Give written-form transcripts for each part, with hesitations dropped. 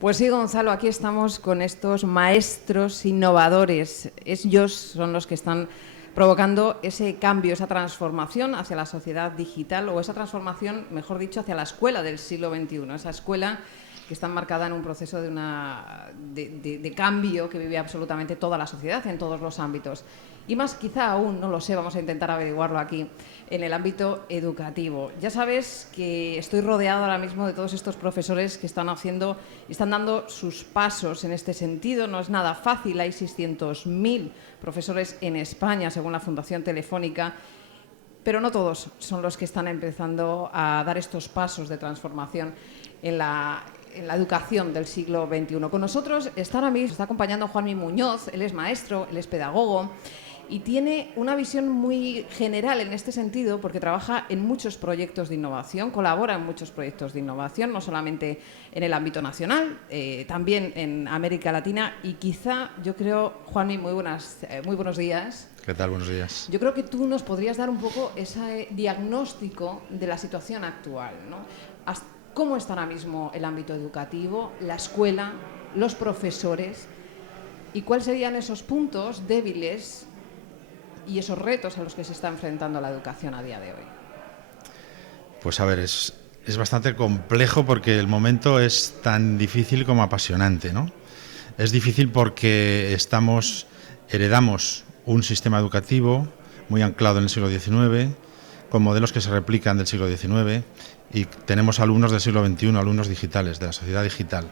Pues sí, Gonzalo, aquí estamos con estos maestros innovadores. Ellos son los que están provocando ese cambio, esa transformación hacia la sociedad digital, o esa transformación, mejor dicho, hacia la escuela del siglo XXI, esa escuela que está enmarcada en un proceso de cambio que vive absolutamente toda la sociedad en todos los ámbitos. Y más, quizá aún, no lo sé, vamos a intentar averiguarlo aquí, en el ámbito educativo. Ya sabes que estoy rodeado ahora mismo de todos estos profesores que están haciendo y están dando sus pasos en este sentido. No es nada fácil, hay 600.000 profesores en España, según la Fundación Telefónica, pero no todos son los que están empezando a dar estos pasos de transformación en la educación del siglo XXI. Con nosotros está acompañando Juanmi Muñoz. Él es maestro, él es pedagogo y tiene una visión muy general en este sentido, porque trabaja en muchos proyectos de innovación, colabora en muchos proyectos de innovación, no solamente en el ámbito nacional, también en América Latina. Y quizá, yo creo, Juanmi, muy buenos días. ¿Qué tal? Buenos días. Yo creo que tú nos podrías dar un poco ese diagnóstico de la situación actual, ¿no? ¿Cómo está ahora mismo el ámbito educativo, la escuela, los profesores? ¿Y cuáles serían esos puntos débiles y esos retos a los que se está enfrentando la educación a día de hoy? Pues a ver, es bastante complejo porque el momento es tan difícil como apasionante, ¿no? Es difícil porque heredamos un sistema educativo muy anclado en el siglo XIX, con modelos que se replican del siglo XIX, y tenemos alumnos del siglo XXI, alumnos digitales, de la sociedad digital.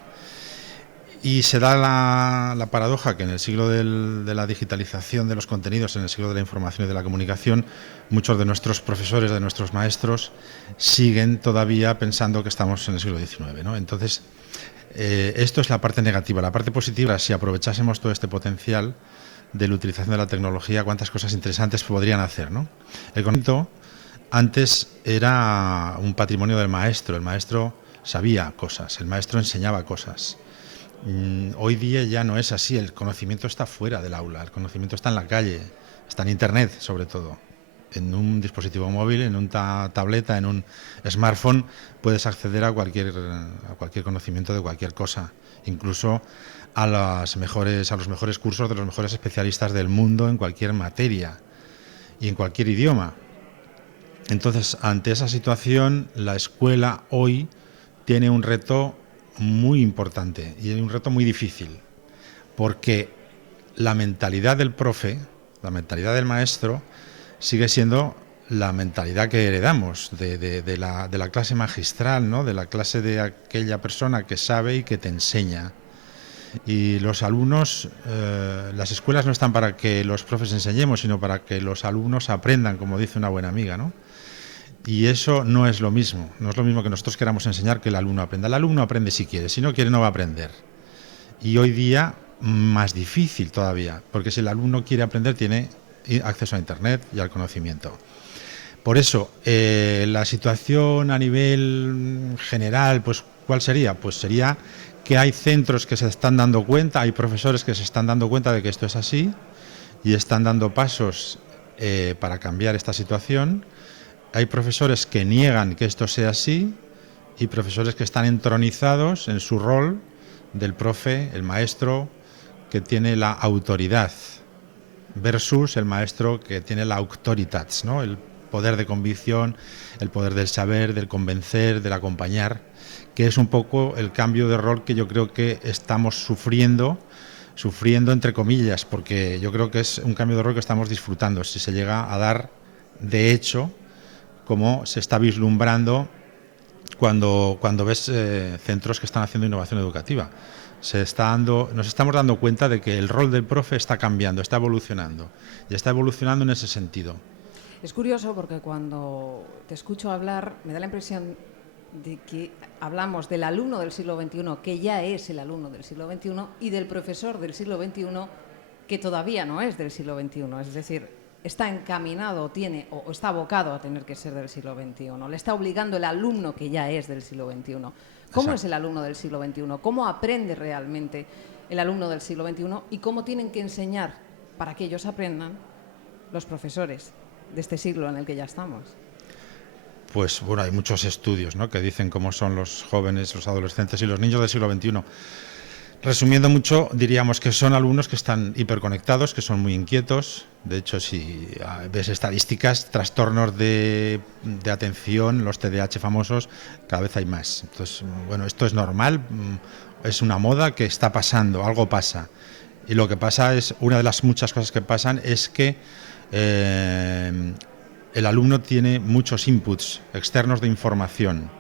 Y se da la paradoja que en el siglo de la digitalización de los contenidos, en el siglo de la información y de la comunicación, muchos de nuestros profesores, de nuestros maestros, siguen todavía pensando que estamos en el siglo XIX, ¿no? Entonces, esto es la parte negativa. La parte positiva, si aprovechásemos todo este potencial de la utilización de la tecnología, cuántas cosas interesantes podrían hacer, ¿no? El conocimiento antes era un patrimonio del maestro. El maestro sabía cosas, el maestro enseñaba cosas. Hoy día ya no es así. El conocimiento está fuera del aula, el conocimiento está en la calle, está en Internet, sobre todo. En un dispositivo móvil, en una tableta, en un smartphone, puedes acceder a cualquier conocimiento de cualquier cosa, incluso a los mejores cursos de los mejores especialistas del mundo en cualquier materia y en cualquier idioma. Entonces, ante esa situación, la escuela hoy tiene un reto muy importante y un reto muy difícil, porque la mentalidad del profe, la mentalidad del maestro, sigue siendo la mentalidad que heredamos de la clase magistral, ¿no? De la clase de aquella persona que sabe y que te enseña. Y los alumnos, las escuelas no están para que los profes enseñemos, sino para que los alumnos aprendan, como dice una buena amiga, ¿no? Y eso no es lo mismo. No es lo mismo que nosotros queramos enseñar que el alumno aprenda. El alumno aprende si quiere, si no quiere no va a aprender. Y hoy día más difícil todavía, porque si el alumno quiere aprender tiene acceso a Internet y al conocimiento. Por eso, la situación a nivel general, pues, ¿cuál sería? Pues sería que hay centros que se están dando cuenta, hay profesores que se están dando cuenta de que esto es así y están dando pasos para cambiar esta situación. Hay profesores que niegan que esto sea así y profesores que están entronizados en su rol del profe, el maestro, que tiene la autoridad, versus el maestro que tiene la auctoritas, ¿no? El poder de convicción, el poder del saber, del convencer, del acompañar, que es un poco el cambio de rol que yo creo que estamos sufriendo entre comillas, porque yo creo que es un cambio de rol que estamos disfrutando, si se llega a dar de hecho, como se está vislumbrando cuando ves centros que están haciendo innovación educativa. Nos estamos dando cuenta de que el rol del profe está cambiando, está evolucionando, y está evolucionando en ese sentido. Es curioso porque cuando te escucho hablar me da la impresión de que hablamos del alumno del siglo XXI, que ya es el alumno del siglo XXI, y del profesor del siglo XXI, que todavía no es del siglo XXI. Es decir, está encaminado o está abocado a tener que ser del siglo XXI. Le está obligando el alumno que ya es del siglo XXI. ¿Cómo es el alumno del siglo XXI? ¿Cómo aprende realmente el alumno del siglo XXI? ¿Y cómo tienen que enseñar para que ellos aprendan los profesores de este siglo en el que ya estamos? Pues bueno, hay muchos estudios, ¿no?, que dicen cómo son los jóvenes, los adolescentes y los niños del siglo XXI. Resumiendo mucho, diríamos que son alumnos que están hiperconectados, que son muy inquietos. De hecho, si ves estadísticas, trastornos de atención, los TDAH famosos, cada vez hay más. Entonces, bueno, esto es normal, es una moda que está pasando, algo pasa. Y lo que pasa es, una de las muchas cosas que pasan es que el alumno tiene muchos inputs externos de información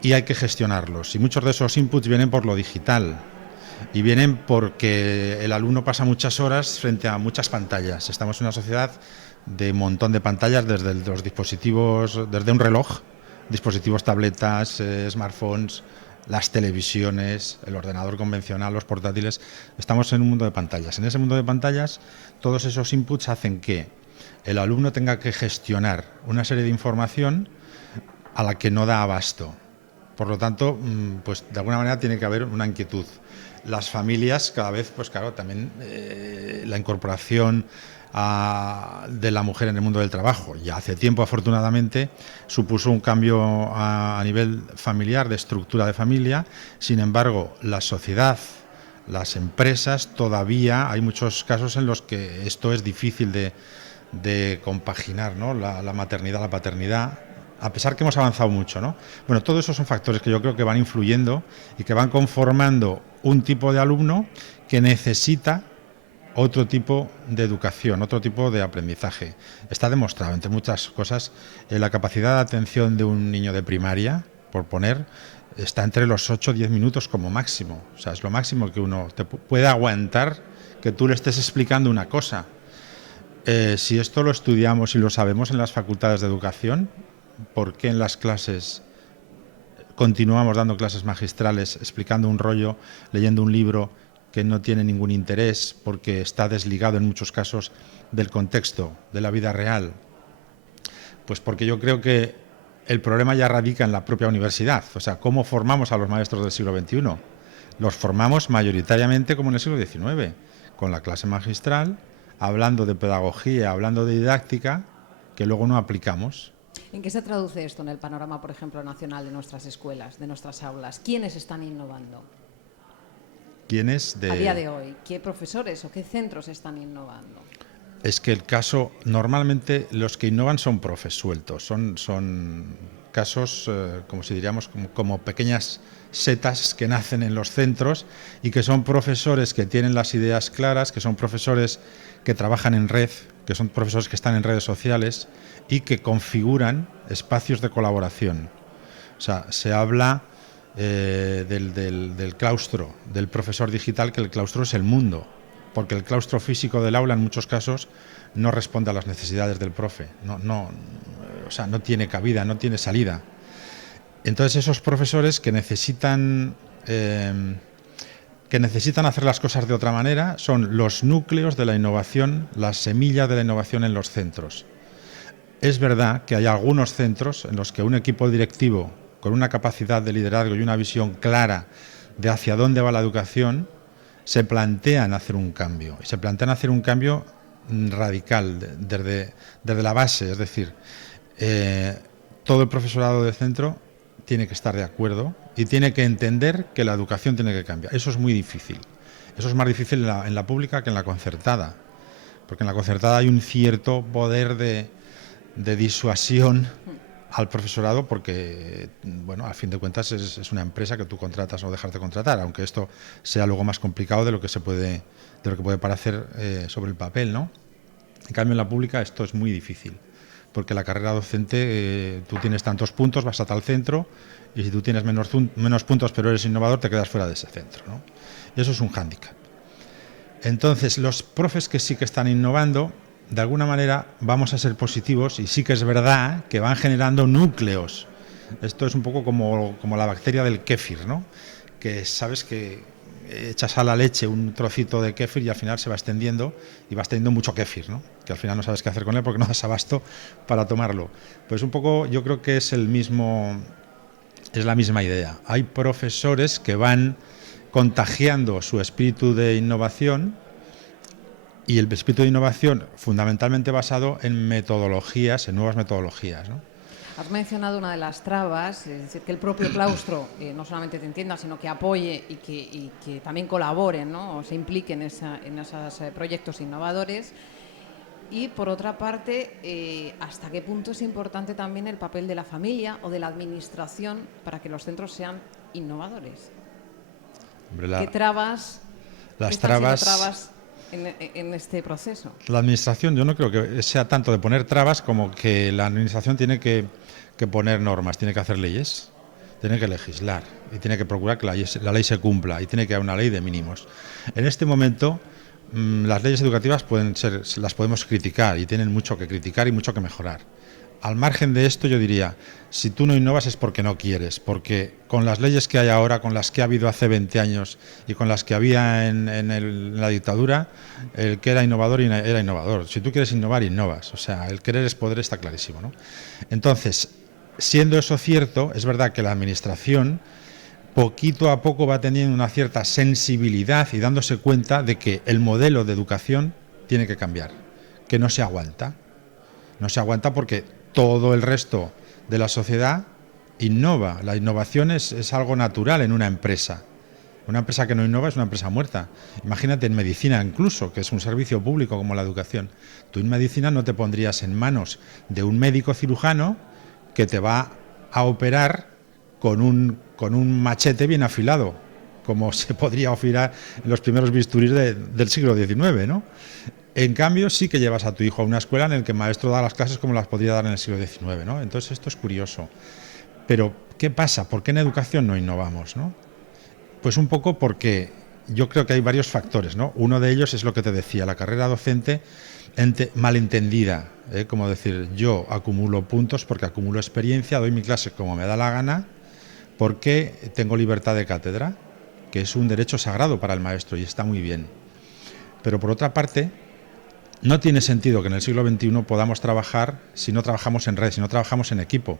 y hay que gestionarlos. Y muchos de esos inputs vienen por lo digital y vienen porque el alumno pasa muchas horas frente a muchas pantallas. Estamos en una sociedad de un montón de pantallas, desde los dispositivos, desde un reloj, dispositivos, tabletas, smartphones, las televisiones, el ordenador convencional, los portátiles. Estamos en un mundo de pantallas. En ese mundo de pantallas, todos esos inputs hacen que el alumno tenga que gestionar una serie de información a la que no da abasto. Por lo tanto, pues de alguna manera tiene que haber una inquietud. Las familias cada vez, pues claro, también la incorporación de la mujer en el mundo del trabajo, ya hace tiempo afortunadamente, supuso un cambio a nivel familiar, de estructura de familia. Sin embargo, la sociedad, las empresas, todavía hay muchos casos en los que esto es difícil de compaginar, ¿no?, la maternidad, la paternidad, a pesar que hemos avanzado mucho, ¿no? Bueno, todos esos son factores que yo creo que van influyendo y que van conformando un tipo de alumno que necesita otro tipo de educación, otro tipo de aprendizaje. Está demostrado, entre muchas cosas, la capacidad de atención de un niño de primaria, por poner, está entre los 8 o 10 minutos como máximo. O sea, es lo máximo que uno te puede aguantar que tú le estés explicando una cosa. Si esto lo estudiamos y lo sabemos en las facultades de educación, ¿por qué en las clases continuamos dando clases magistrales, explicando un rollo, leyendo un libro que no tiene ningún interés porque está desligado en muchos casos del contexto, de la vida real? Pues porque yo creo que el problema ya radica en la propia universidad. O sea, ¿cómo formamos a los maestros del siglo XXI? Los formamos mayoritariamente como en el siglo XIX, con la clase magistral, hablando de pedagogía, hablando de didáctica, que luego no aplicamos. ¿En qué se traduce esto en el panorama, por ejemplo, nacional de nuestras escuelas, de nuestras aulas? ¿Quiénes están innovando? ¿Quiénes A día de hoy, ¿qué profesores o qué centros están innovando? Es que el caso, normalmente los que innovan son profes sueltos, son casos, como si diríamos, como pequeñas setas que nacen en los centros y que son profesores que tienen las ideas claras, que son profesores que trabajan en red, que son profesores que están en redes sociales y que configuran espacios de colaboración. O sea, se habla del claustro, del profesor digital, que el claustro es el mundo, porque el claustro físico del aula en muchos casos no responde a las necesidades del profe, o sea, no tiene cabida, no tiene salida. Entonces esos profesores que necesitan hacer las cosas de otra manera son los núcleos de la innovación, las semillas de la innovación en los centros. Es verdad que hay algunos centros en los que un equipo directivo con una capacidad de liderazgo y una visión clara de hacia dónde va la educación se plantean hacer un cambio, y se plantean hacer un cambio radical desde la base, es decir, todo el profesorado del centro tiene que estar de acuerdo y tiene que entender que la educación tiene que cambiar. Eso es muy difícil. Eso es más difícil en la pública que en la concertada, porque en la concertada hay un cierto poder de disuasión al profesorado, porque, bueno, a fin de cuentas es una empresa que tú contratas o dejas de contratar, aunque esto sea luego más complicado de lo que puede parecer sobre el papel, ¿no? En cambio, en la pública esto es muy difícil, porque la carrera docente, tú tienes tantos puntos, vas a tal centro, y si tú tienes menos puntos pero eres innovador, te quedas fuera de ese centro, ¿no? Y eso es un hándicap. Entonces, los profes que sí que están innovando, de alguna manera vamos a ser positivos, y sí que es verdad que van generando núcleos. Esto es un poco como la bacteria del kéfir, ¿no? Que sabes que echas a la leche un trocito de kéfir y al final se va extendiendo y vas teniendo mucho kéfir, ¿no? Que al final no sabes qué hacer con él porque no das abasto para tomarlo. Pues un poco yo creo que es la misma idea. Hay profesores que van contagiando su espíritu de innovación, y el espíritu de innovación fundamentalmente basado en metodologías, en nuevas metodologías, ¿no? Has mencionado una de las trabas, es decir, que el propio claustro no solamente te entienda, sino que apoye y que también colabore, ¿no? O se implique en esos proyectos innovadores. Y por otra parte, ¿hasta qué punto es importante también el papel de la familia o de la administración para que los centros sean innovadores? Hombre, ¿Qué trabas, qué las están siendo trabas, trabas en este proceso? la administración, yo no creo que sea tanto de poner trabas como que la administración tiene que poner normas, tiene que hacer leyes, tiene que legislar y tiene que procurar que la ley se cumpla y tiene que haber una ley de mínimos. En este momento, las leyes educativas las podemos criticar y tienen mucho que criticar y mucho que mejorar. Al margen de esto, yo diría, si tú no innovas es porque no quieres, porque con las leyes que hay ahora, con las que ha habido hace 20 años y con las que había en la dictadura, el que era innovador era innovador. Si tú quieres innovar, innovas. O sea, el querer es poder, está clarísimo, ¿no? Entonces, siendo eso cierto, es verdad que la administración poquito a poco va teniendo una cierta sensibilidad y dándose cuenta de que el modelo de educación tiene que cambiar, que no se aguanta. No se aguanta porque todo el resto de la sociedad innova. La innovación es algo natural en una empresa. Una empresa que no innova es una empresa muerta. Imagínate en medicina incluso, que es un servicio público como la educación. Tú en medicina no te pondrías en manos de un médico cirujano que te va a operar con un machete bien afilado, como se podría afilar en los primeros bisturís del siglo XIX, ¿no? En cambio, sí que llevas a tu hijo a una escuela en la que el maestro da las clases como las podría dar en el siglo XIX, ¿no? Entonces esto es curioso. Pero, ¿qué pasa? ¿Por qué en educación no innovamos, no? Pues un poco porque yo creo que hay varios factores, ¿no? Uno de ellos es lo que te decía, la carrera docente malentendida, como decir, yo acumulo puntos porque acumulo experiencia, doy mi clase como me da la gana, porque tengo libertad de cátedra, que es un derecho sagrado para el maestro y está muy bien. Pero por otra parte, no tiene sentido que en el siglo XXI podamos trabajar si no trabajamos en red, si no trabajamos en equipo,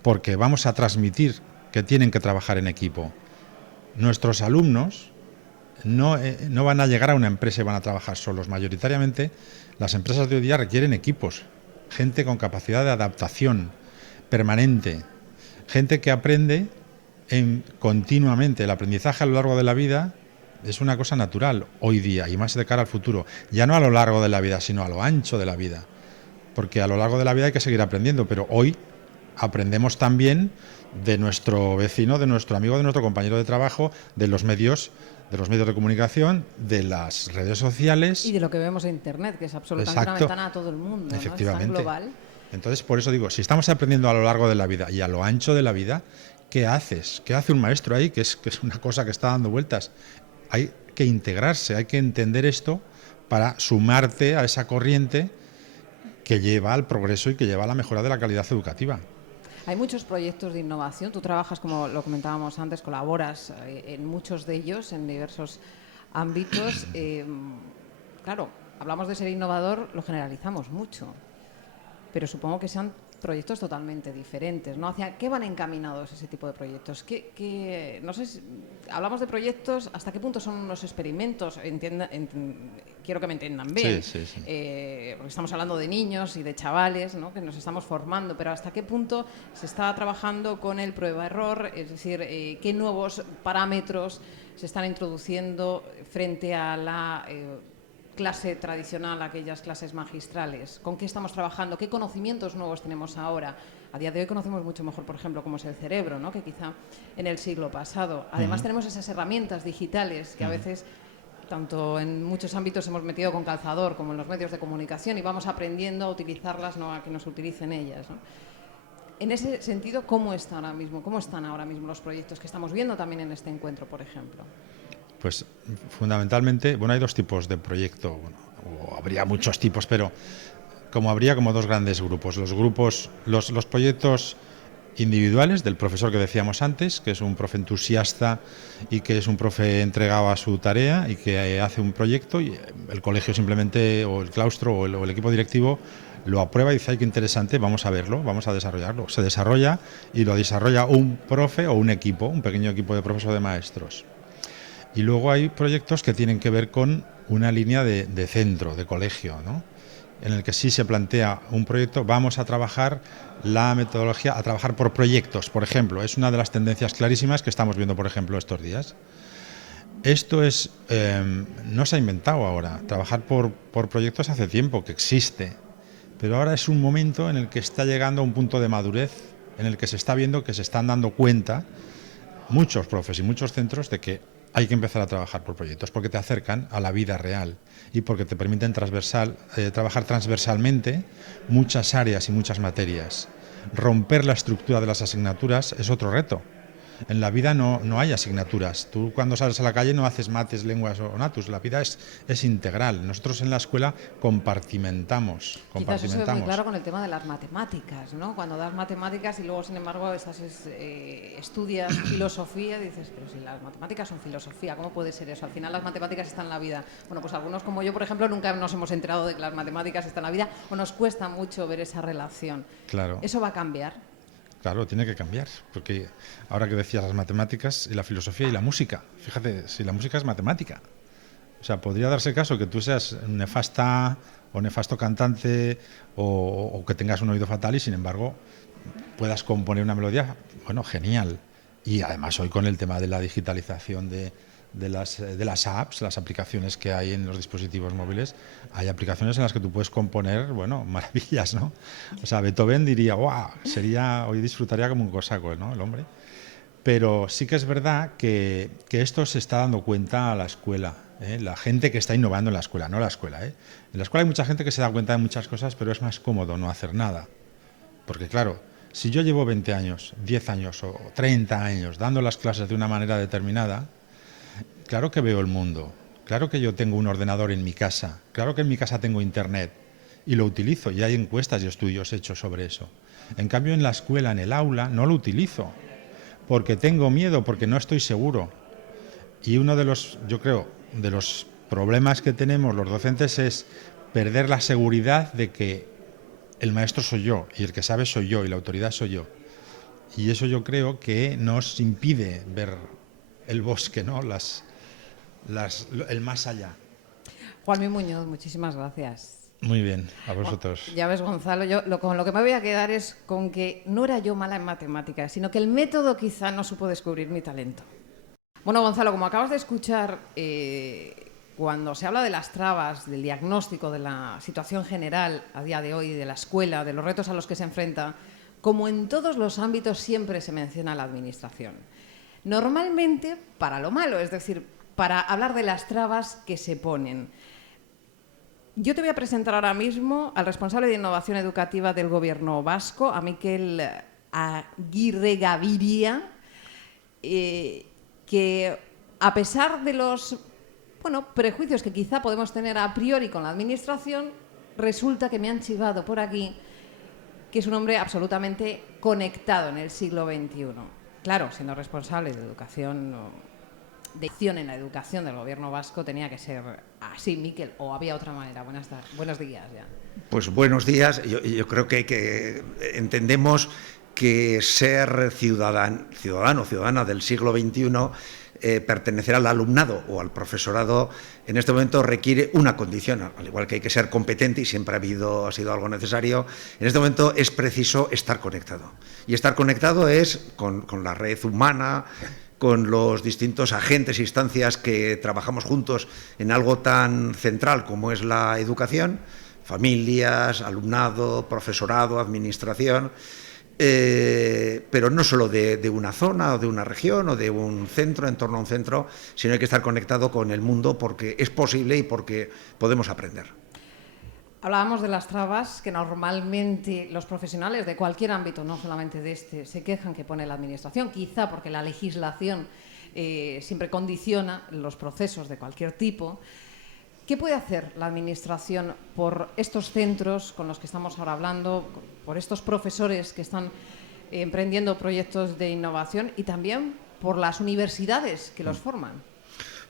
porque vamos a transmitir que tienen que trabajar en equipo. Nuestros alumnos no van a llegar a una empresa y van a trabajar solos. Mayoritariamente, las empresas de hoy día requieren equipos, gente con capacidad de adaptación permanente, gente que aprende continuamente. El aprendizaje a lo largo de la vida es una cosa natural hoy día y más de cara al futuro. Ya no a lo largo de la vida, sino a lo ancho de la vida. Porque a lo largo de la vida hay que seguir aprendiendo, pero hoy aprendemos también de nuestro vecino, de nuestro amigo, de nuestro compañero de trabajo, de los medios de comunicación, de las redes sociales. Y de lo que vemos en Internet, que es absolutamente una ventana a todo el mundo, ¿no? Efectivamente. Es tan global. Entonces, por eso digo, si estamos aprendiendo a lo largo de la vida y a lo ancho de la vida, ¿qué haces? ¿Qué hace un maestro ahí? Que es una cosa que está dando vueltas. Hay que integrarse, hay que entender esto para sumarte a esa corriente que lleva al progreso y que lleva a la mejora de la calidad educativa. Hay muchos proyectos de innovación. Tú trabajas, como lo comentábamos antes, colaboras en muchos de ellos, en diversos ámbitos. Claro, hablamos de ser innovador, lo generalizamos mucho, pero supongo que sean proyectos totalmente diferentes, ¿no? ¿Hacia qué van encaminados ese tipo de proyectos? No sé hablamos de proyectos, ¿hasta qué punto son unos experimentos? Quiero que me entiendan bien. Sí. Porque estamos hablando de niños y de chavales, ¿no? Que nos estamos formando, pero ¿hasta qué punto se está trabajando con el prueba-error? Es decir, ¿qué nuevos parámetros se están introduciendo frente a la clase tradicional, aquellas clases magistrales? ¿Con qué estamos trabajando? ¿Qué conocimientos nuevos tenemos ahora? A día de hoy conocemos mucho mejor, por ejemplo, cómo es el cerebro, ¿no? Que quizá en el siglo pasado. Además, tenemos esas herramientas digitales que a veces, tanto en muchos ámbitos, hemos metido con calzador, como en los medios de comunicación, y vamos aprendiendo a utilizarlas, no a que nos utilicen ellas, ¿no? En ese sentido, ¿cómo están ahora mismo los proyectos que estamos viendo también en este encuentro, por ejemplo? Pues fundamentalmente, hay dos tipos de proyecto, o habría muchos tipos, pero habría como dos grandes grupos. Los proyectos individuales del profesor que decíamos antes, que es un profe entusiasta y que es un profe entregado a su tarea y que hace un proyecto y el colegio simplemente, o el claustro o el equipo directivo lo aprueba y dice, ay, qué interesante, vamos a verlo, vamos a desarrollarlo. Se desarrolla y lo desarrolla un profe o un equipo, un pequeño equipo de profesores o de maestros. Y luego hay proyectos que tienen que ver con una línea de centro, de colegio, ¿no? en el que sí se plantea un proyecto, vamos a trabajar la metodología, a trabajar por proyectos, por ejemplo. Es una de las tendencias clarísimas que estamos viendo, por ejemplo, estos días. Esto no se ha inventado ahora. Trabajar por proyectos hace tiempo que existe, pero ahora es un momento en el que está llegando a un punto de madurez, en el que se está viendo que se están dando cuenta muchos profes y muchos centros de que hay que empezar a trabajar por proyectos porque te acercan a la vida real y porque te permiten trabajar transversalmente muchas áreas y muchas materias. Romper la estructura de las asignaturas es otro reto. En la vida no hay asignaturas. Tú cuando sales a la calle no haces mates, lenguas o natus. La vida es integral. Nosotros en la escuela compartimentamos. Quizás eso es muy claro con el tema de las matemáticas, ¿no? Cuando das matemáticas y luego, sin embargo, estudias filosofía, dices, pero si las matemáticas son filosofía, ¿cómo puede ser eso? Al final las matemáticas están en la vida. Bueno, pues algunos como yo, por ejemplo, nunca nos hemos enterado de que las matemáticas están en la vida o nos cuesta mucho ver esa relación. Claro. ¿Eso va a cambiar? Claro, tiene que cambiar, porque ahora que decías las matemáticas y la filosofía y la música, fíjate, si la música es matemática, o sea, podría darse caso que tú seas nefasta o nefasto cantante o que tengas un oído fatal y sin embargo puedas componer una melodía, bueno, genial. Y además hoy con el tema de la digitalización de las apps, las aplicaciones que hay en los dispositivos móviles, hay aplicaciones en las que tú puedes componer, bueno, maravillas, ¿no? O sea, Beethoven diría, ¡guau! Hoy disfrutaría como un cosaco, ¿no? El hombre. Pero sí que es verdad que esto se está dando cuenta a la escuela, ¿eh? La gente que está innovando en la escuela, no la escuela, ¿eh? En la escuela hay mucha gente que se da cuenta de muchas cosas, pero es más cómodo no hacer nada. Porque claro, si yo llevo 20 años, 10 años o 30 años dando las clases de una manera determinada, claro que veo el mundo, claro que yo tengo un ordenador en mi casa, claro que en mi casa tengo internet y lo utilizo y hay encuestas y estudios hechos sobre eso. En cambio en la escuela, en el aula, no lo utilizo porque tengo miedo, porque no estoy seguro. Y uno de los, yo creo, de los problemas que tenemos los docentes es perder la seguridad de que el maestro soy yo y el que sabe soy yo y la autoridad soy yo. Y eso yo creo que nos impide ver el bosque, ¿no? El más allá. Juanmi Muñoz, muchísimas gracias. Muy bien, a vosotros. Ya ves, Gonzalo, con lo que me voy a quedar es con que no era yo mala en matemáticas, sino que el método quizá no supo descubrir mi talento. Bueno, Gonzalo, como acabas de escuchar, cuando se habla de las trabas, del diagnóstico, de la situación general a día de hoy, de la escuela, de los retos a los que se enfrenta, como en todos los ámbitos siempre se menciona la administración. Normalmente para lo malo, es decir, para hablar de las trabas que se ponen. Yo te voy a presentar ahora mismo al responsable de innovación educativa del Gobierno vasco, a Mikel Aguirre Gaviria, que a pesar de los prejuicios que quizá podemos tener a priori con la administración, resulta que me han chivado por aquí que es un hombre absolutamente conectado en el siglo XXI. Claro, siendo responsable de educación, de acción en la educación del Gobierno vasco, tenía que ser así, Mikel, o había otra manera. Buenos días ya. Pues buenos días. Yo creo que entendemos que ser ciudadana del siglo XXI, pertenecer al alumnado o al profesorado, en este momento requiere una condición, al igual que hay que ser competente y siempre ha sido algo necesario. En este momento es preciso estar conectado. Y estar conectado es con la red humana, con los distintos agentes e instancias que trabajamos juntos en algo tan central como es la educación, familias, alumnado, profesorado, administración, pero no solo de una zona o de una región o de un centro, en torno a un centro, sino hay que estar conectado con el mundo porque es posible y porque podemos aprender. Hablábamos de las trabas que normalmente los profesionales de cualquier ámbito, no solamente de este, se quejan que pone la administración, quizá porque la legislación siempre condiciona los procesos de cualquier tipo. ¿Qué puede hacer la administración por estos centros con los que estamos ahora hablando, por estos profesores que están emprendiendo proyectos de innovación y también por las universidades que los forman?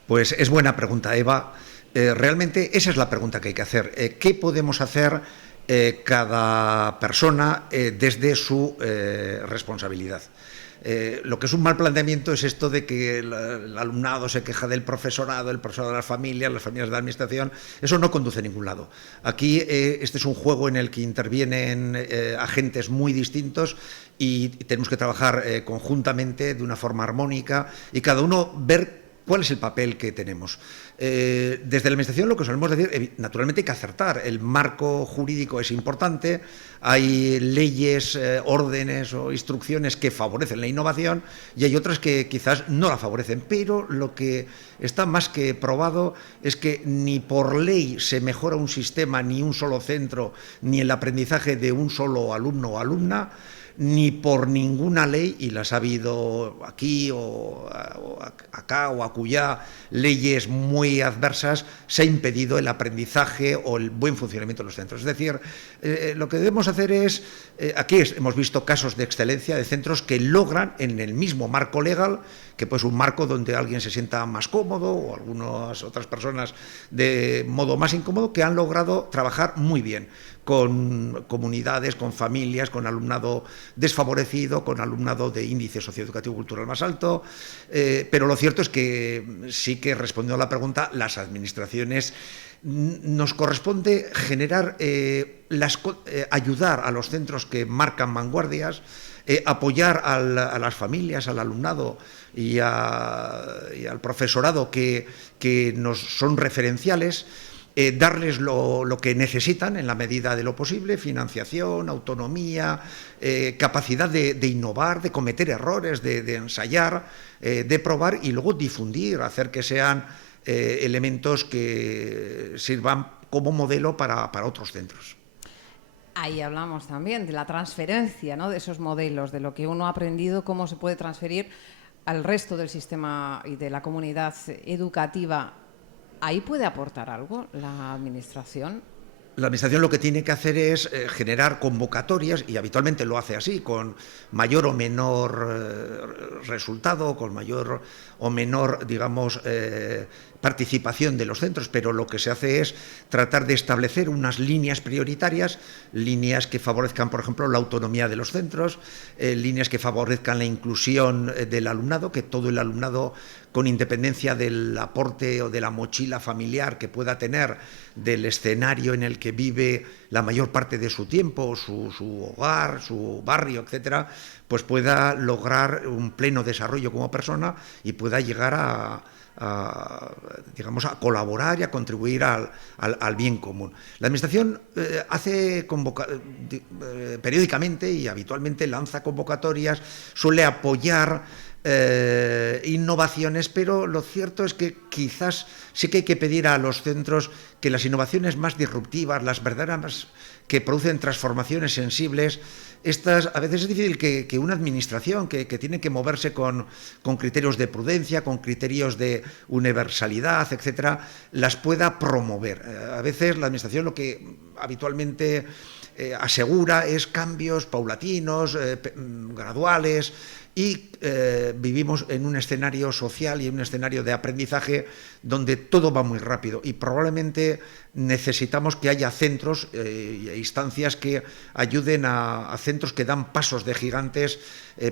Pues es buena pregunta, Eva. Realmente esa es la pregunta que hay que hacer. ¿Qué podemos hacer cada persona desde su responsabilidad. Lo que es un mal planteamiento es esto de que el alumnado se queja del profesorado, el profesorado de las familias de la administración. Eso no conduce a ningún lado. Aquí este es un juego en el que intervienen agentes muy distintos y tenemos que trabajar conjuntamente de una forma armónica y cada uno ver cuál es el papel que tenemos. Desde la Administración lo que solemos decir, naturalmente hay que acertar, el marco jurídico es importante, hay leyes, órdenes o instrucciones que favorecen la innovación y hay otras que quizás no la favorecen, pero lo que está más que probado es que ni por ley se mejora un sistema, ni un solo centro, ni el aprendizaje de un solo alumno o alumna, ni por ninguna ley, y las ha habido aquí o acá o acullá, leyes muy adversas, se ha impedido el aprendizaje o el buen funcionamiento de los centros. Es decir, lo que debemos hacer es, aquí hemos visto casos de excelencia de centros que logran en el mismo marco legal, que pues un marco donde alguien se sienta más cómodo o algunas otras personas de modo más incómodo, que han logrado trabajar muy bien con comunidades, con familias, con alumnado desfavorecido, con alumnado de índice socioeducativo cultural más alto, pero lo cierto es que sí que, respondiendo a la pregunta, las administraciones nos corresponde generar, ayudar a los centros que marcan vanguardias, apoyar a las familias, al alumnado y al profesorado que nos son referenciales, darles lo que necesitan en la medida de lo posible, financiación, autonomía, capacidad de innovar, de cometer errores, de ensayar, de probar y luego difundir, hacer que sean elementos que sirvan como modelo para otros centros. Ahí hablamos también de la transferencia, ¿no?, de esos modelos, de lo que uno ha aprendido, cómo se puede transferir al resto del sistema y de la comunidad educativa. ¿Ahí puede aportar algo la Administración? La Administración lo que tiene que hacer es generar convocatorias, y habitualmente lo hace así, con mayor o menor resultado, con mayor o menor, digamos, participación de los centros, pero lo que se hace es tratar de establecer unas líneas prioritarias, líneas que favorezcan, por ejemplo, la autonomía de los centros, líneas que favorezcan la inclusión del alumnado, que todo el alumnado, con independencia del aporte o de la mochila familiar que pueda tener, del escenario en el que vive la mayor parte de su tiempo, su hogar, su barrio, etcétera, pues pueda lograr un pleno desarrollo como persona y pueda llegar digamos, a colaborar y a contribuir al bien común. La Administración hace periódicamente y habitualmente lanza convocatorias, suele apoyar innovaciones, pero lo cierto es que quizás sí que hay que pedir a los centros que las innovaciones más disruptivas, las verdaderas que producen transformaciones sensibles, estas a veces es difícil que una administración que tiene que moverse con criterios de prudencia, con criterios de universalidad, etcétera, las pueda promover. A veces la administración lo que habitualmente asegura es cambios paulatinos, graduales, y vivimos en un escenario social y en un escenario de aprendizaje donde todo va muy rápido y probablemente necesitamos que haya centros e instancias que ayuden a centros que dan pasos de gigantes,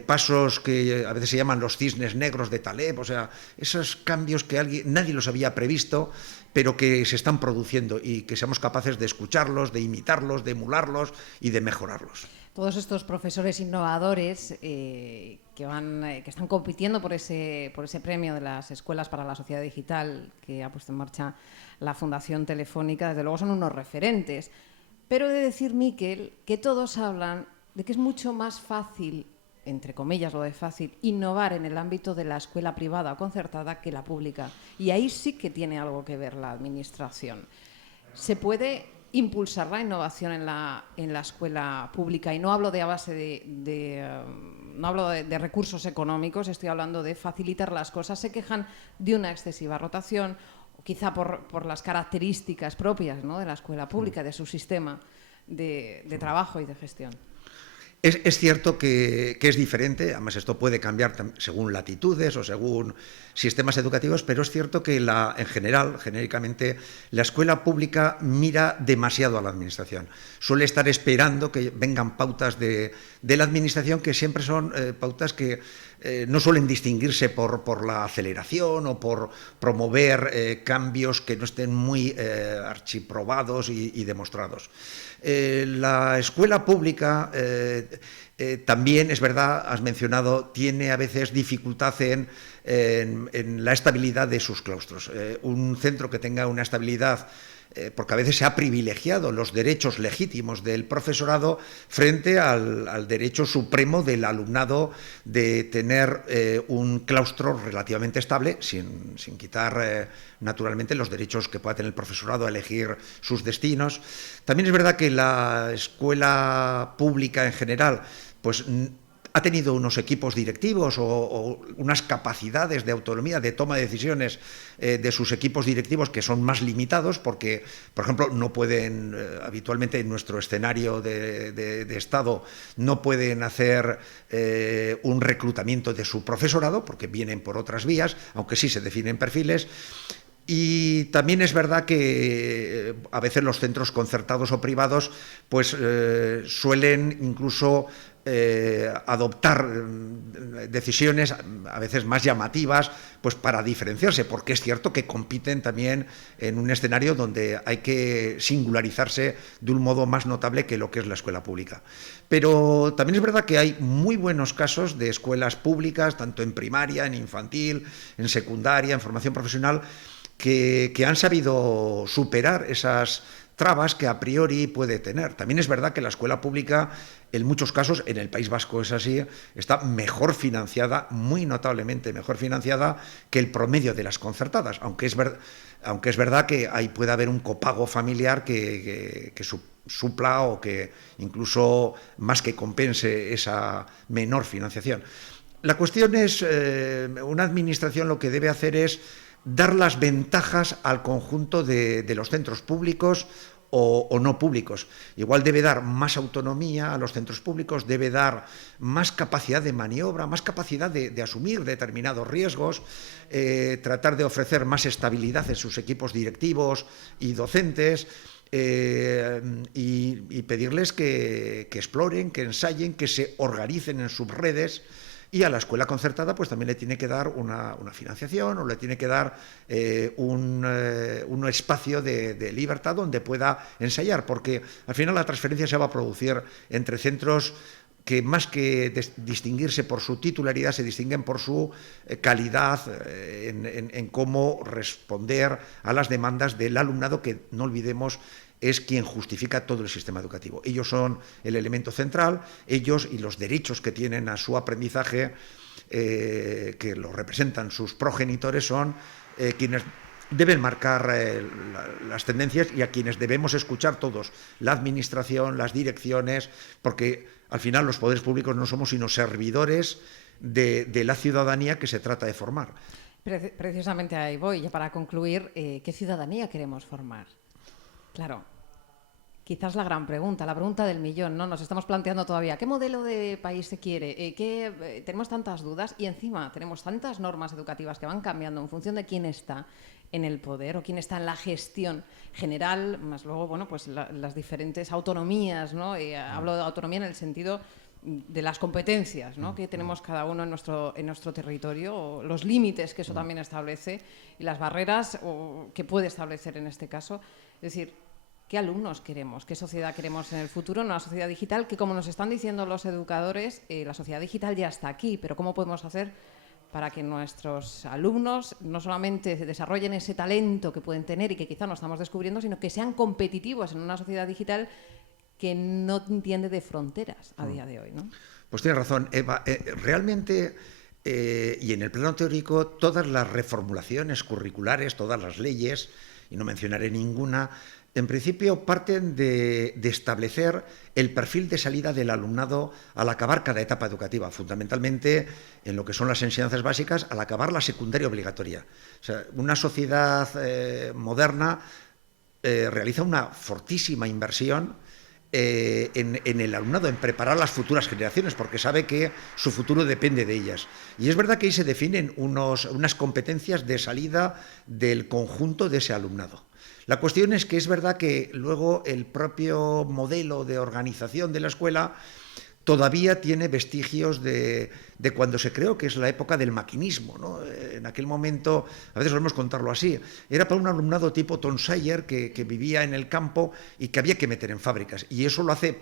pasos que a veces se llaman los cisnes negros de Taleb, o sea, esos cambios que nadie los había previsto, pero que se están produciendo y que seamos capaces de escucharlos, de imitarlos, de emularlos y de mejorarlos. Todos estos profesores innovadores que están compitiendo por ese premio de las Escuelas para la Sociedad Digital que ha puesto en marcha la Fundación Telefónica, desde luego son unos referentes. Pero he de decir, Miquel, que todos hablan de que es mucho más fácil, entre comillas lo de fácil, innovar en el ámbito de la escuela privada o concertada que la pública. Y ahí sí que tiene algo que ver la Administración. ¿Se puede impulsar la innovación en la escuela pública? Y no hablo de a base no hablo de recursos económicos, estoy hablando de facilitar las cosas. Se quejan de una excesiva rotación, quizá por las características propias, ¿no?, de la escuela pública, de su sistema de trabajo y de gestión. Es cierto que es diferente, además esto puede cambiar según latitudes o según sistemas educativos, pero es cierto que en general, genéricamente, la escuela pública mira demasiado a la administración. Suele estar esperando que vengan pautas de la administración que siempre son pautas que no suelen distinguirse por la aceleración o por promover cambios que no estén muy archiprobados y demostrados. La escuela pública también, es verdad, has mencionado, tiene a veces dificultad en la estabilidad de sus claustros. Un centro que tenga una estabilidad, porque a veces se ha privilegiado los derechos legítimos del profesorado frente al derecho supremo del alumnado de tener un claustro relativamente estable, sin quitar naturalmente los derechos que pueda tener el profesorado a elegir sus destinos. También es verdad que la escuela pública en general pues ha tenido unos equipos directivos o unas capacidades de autonomía, de toma de decisiones de sus equipos directivos que son más limitados porque, por ejemplo, no pueden, habitualmente en nuestro escenario de Estado, no pueden hacer un reclutamiento de su profesorado porque vienen por otras vías, aunque sí se definen perfiles. Y también es verdad que a veces los centros concertados o privados pues suelen incluso adoptar decisiones a veces más llamativas pues para diferenciarse, porque es cierto que compiten también en un escenario donde hay que singularizarse de un modo más notable que lo que es la escuela pública. Pero también es verdad que hay muy buenos casos de escuelas públicas, tanto en primaria, en infantil, en secundaria, en formación profesional, que han sabido superar esas trabas que a priori puede tener. También es verdad que la escuela pública, en muchos casos, en el País Vasco es así, está mejor financiada, muy notablemente mejor financiada que el promedio de las concertadas, aunque es verdad que ahí puede haber un copago familiar que supla o que incluso más que compense esa menor financiación. La cuestión es, una administración lo que debe hacer es dar las ventajas al conjunto de los centros públicos o no públicos. Igual debe dar más autonomía a los centros públicos, debe dar más capacidad de maniobra, más capacidad de asumir determinados riesgos, tratar de ofrecer más estabilidad en sus equipos directivos y docentes, y pedirles que exploren, que ensayen, que se organicen en sus redes. Y a la escuela concertada pues también le tiene que dar una financiación o le tiene que dar un espacio de libertad donde pueda ensayar, porque al final la transferencia se va a producir entre centros que más que distinguirse por su titularidad se distinguen por su calidad en cómo responder a las demandas del alumnado, que no olvidemos es quien justifica todo el sistema educativo. Ellos son el elemento central, ellos y los derechos que tienen a su aprendizaje, que lo representan sus progenitores, son quienes deben marcar las tendencias y a quienes debemos escuchar todos, la administración, las direcciones, porque al final los poderes públicos no somos sino servidores de la ciudadanía que se trata de formar. Precisamente ahí voy, ya para concluir, ¿qué ciudadanía queremos formar? Claro, quizás la gran pregunta, la pregunta del millón, ¿no? Nos estamos planteando todavía, ¿qué modelo de país se quiere? Tenemos tantas dudas y encima tenemos tantas normas educativas que van cambiando en función de quién está en el poder o quién está en la gestión general, más luego, bueno, pues las diferentes autonomías, ¿no? Hablo de autonomía en el sentido de las competencias, ¿no?, que tenemos cada uno en nuestro territorio, o los límites que eso también establece y las barreras que puede establecer en este caso. Es decir, ¿qué alumnos queremos? ¿Qué sociedad queremos en el futuro? Una sociedad digital que, como nos están diciendo los educadores, la sociedad digital ya está aquí, pero ¿cómo podemos hacer para que nuestros alumnos no solamente desarrollen ese talento que pueden tener y que quizá no estamos descubriendo, sino que sean competitivos en una sociedad digital que no entiende de fronteras a día de hoy, ¿no? Pues tienes razón, Eva. Realmente, y en el plano teórico, todas las reformulaciones curriculares, todas las leyes, y no mencionaré ninguna, en principio parten de establecer el perfil de salida del alumnado al acabar cada etapa educativa, fundamentalmente en lo que son las enseñanzas básicas, al acabar la secundaria obligatoria. O sea, una sociedad moderna realiza una fortísima inversión en el alumnado, en preparar las futuras generaciones, porque sabe que su futuro depende de ellas. Y es verdad que ahí se definen unas competencias de salida del conjunto de ese alumnado. La cuestión es que es verdad que luego el propio modelo de organización de la escuela todavía tiene vestigios de cuando se creó, que es la época del maquinismo, ¿no? En aquel momento, a veces solemos contarlo así, era para un alumnado tipo Tom Sawyer que vivía en el campo y que había que meter en fábricas. Y eso lo hizo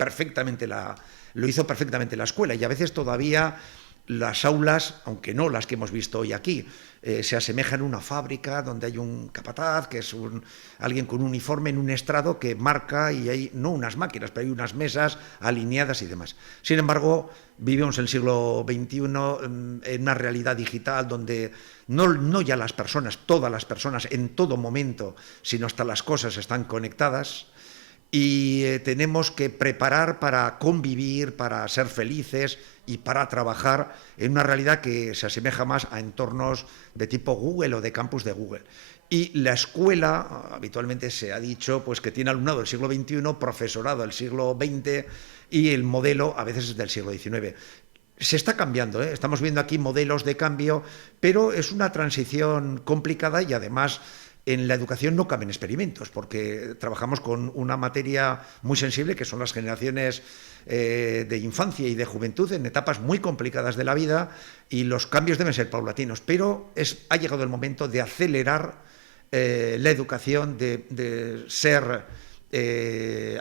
perfectamente la escuela. Y a veces todavía las aulas, aunque no las que hemos visto hoy aquí, se asemejan a una fábrica donde hay un capataz, que es alguien con un uniforme en un estrado que marca, y hay no unas máquinas, pero hay unas mesas alineadas y demás. Sin embargo, vivimos en el siglo XXI en una realidad digital donde no ya las personas, todas las personas en todo momento, sino hasta las cosas están conectadas. Y tenemos que preparar para convivir, para ser felices y para trabajar en una realidad que se asemeja más a entornos de tipo Google o de campus de Google. Y la escuela, habitualmente se ha dicho, pues que tiene alumnado del siglo XXI, profesorado del siglo XX, y el modelo a veces es del siglo XIX. Se está cambiando, ¿eh? Estamos viendo aquí modelos de cambio, pero es una transición complicada y además en la educación no caben experimentos, porque trabajamos con una materia muy sensible, que son las generaciones de infancia y de juventud en etapas muy complicadas de la vida, y los cambios deben ser paulatinos, pero ha llegado el momento de acelerar la educación, de ser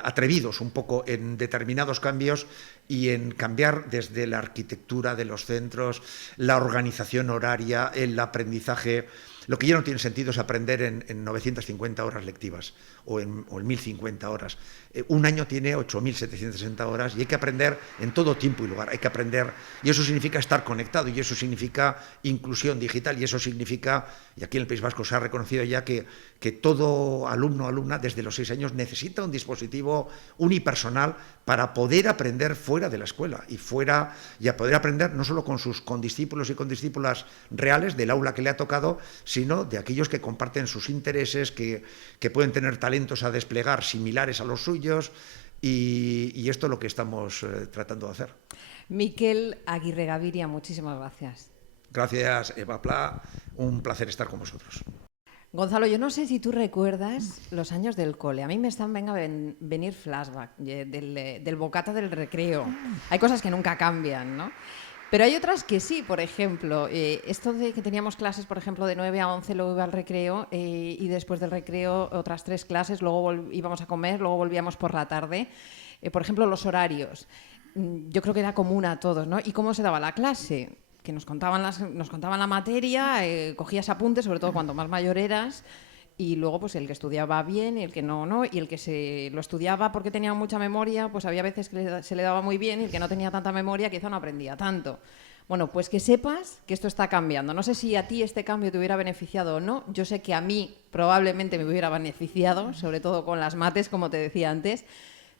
atrevidos un poco en determinados cambios y en cambiar desde la arquitectura de los centros, la organización horaria, el aprendizaje. Lo que ya no tiene sentido es aprender en 950 horas lectivas o en 1050 horas. Un año tiene 8.760 horas y hay que aprender en todo tiempo y lugar. Hay que aprender, y eso significa estar conectado, y eso significa inclusión digital, y eso significa, y aquí en el País Vasco se ha reconocido ya que todo alumno o alumna desde los 6 años necesita un dispositivo unipersonal para poder aprender fuera de la escuela y a poder aprender no solo con sus condiscípulos y condiscípulas reales del aula que le ha tocado, sino de aquellos que comparten sus intereses, que pueden tener talentos a desplegar similares a los suyos, y esto es lo que estamos tratando de hacer. Miquel Aguirre Gaviria, muchísimas gracias. Gracias, Eva Pla, un placer estar con vosotros. Gonzalo, yo no sé si tú recuerdas los años del cole. A mí me están venir flashback del bocata del recreo. Hay cosas que nunca cambian, ¿no? Pero hay otras que sí. Por ejemplo, esto de que teníamos clases, por ejemplo, de 9 a 11, luego iba al recreo, y después del recreo otras 3 clases, luego íbamos a comer, luego volvíamos por la tarde. Por ejemplo, los horarios. Yo creo que era común a todos, ¿no? ¿Y cómo se daba la clase? Que nos contaban la materia, cogías apuntes, sobre todo cuando más mayor eras, y luego pues el que estudiaba bien y el que no, y el que se lo estudiaba porque tenía mucha memoria, pues había veces que se le daba muy bien, y el que no tenía tanta memoria quizá no aprendía tanto. Bueno, pues que sepas que esto está cambiando. No sé si a ti este cambio te hubiera beneficiado o no. Yo sé que a mí probablemente me hubiera beneficiado, sobre todo con las mates, como te decía antes,